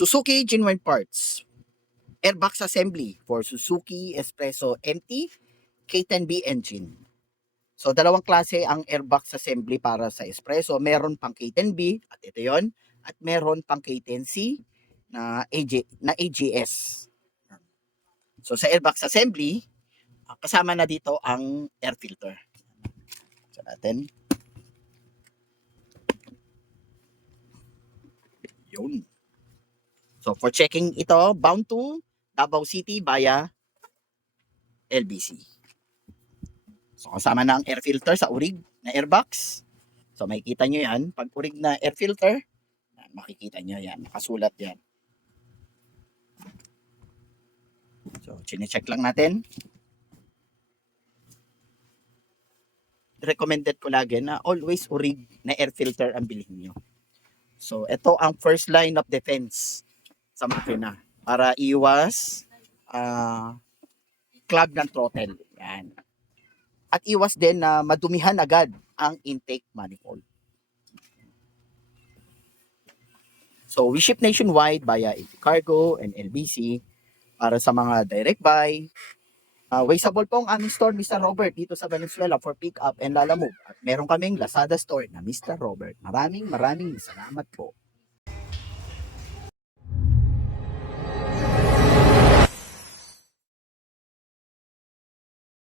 Suzuki Genuine Parts. Airbox assembly for Suzuki Espresso MT K10B engine. So, dalawang klase ang airbox assembly para sa Espresso. Meron pang K10B, at ito yon, at meron pang K10C na AGS. So, sa airbox assembly, kasama na dito ang air filter. So, natin. Yun. So, for checking ito, bound to Davao City via LBC. So, kasama na ang air filter sa urig na airbox. So, makikita nyo yan. Pag urig na air filter, makikita nyo yan. Nakasulat yan. So, chinecheck lang natin. Recommended ko lagi na always urig na air filter ang bilhin nyo. So, ito ang first line of defense sa makina para iwas clog ng throttle. Yan. At iwas din na madumihan agad ang intake manifold. So, we ship nationwide via AP Cargo and LBC para sa mga direct buy. Wasteable po ang aming store, Mr. Robert, dito sa Valenzuela for pick up and lalamove. At meron kaming Lazada store na Mr. Robert. Maraming salamat po.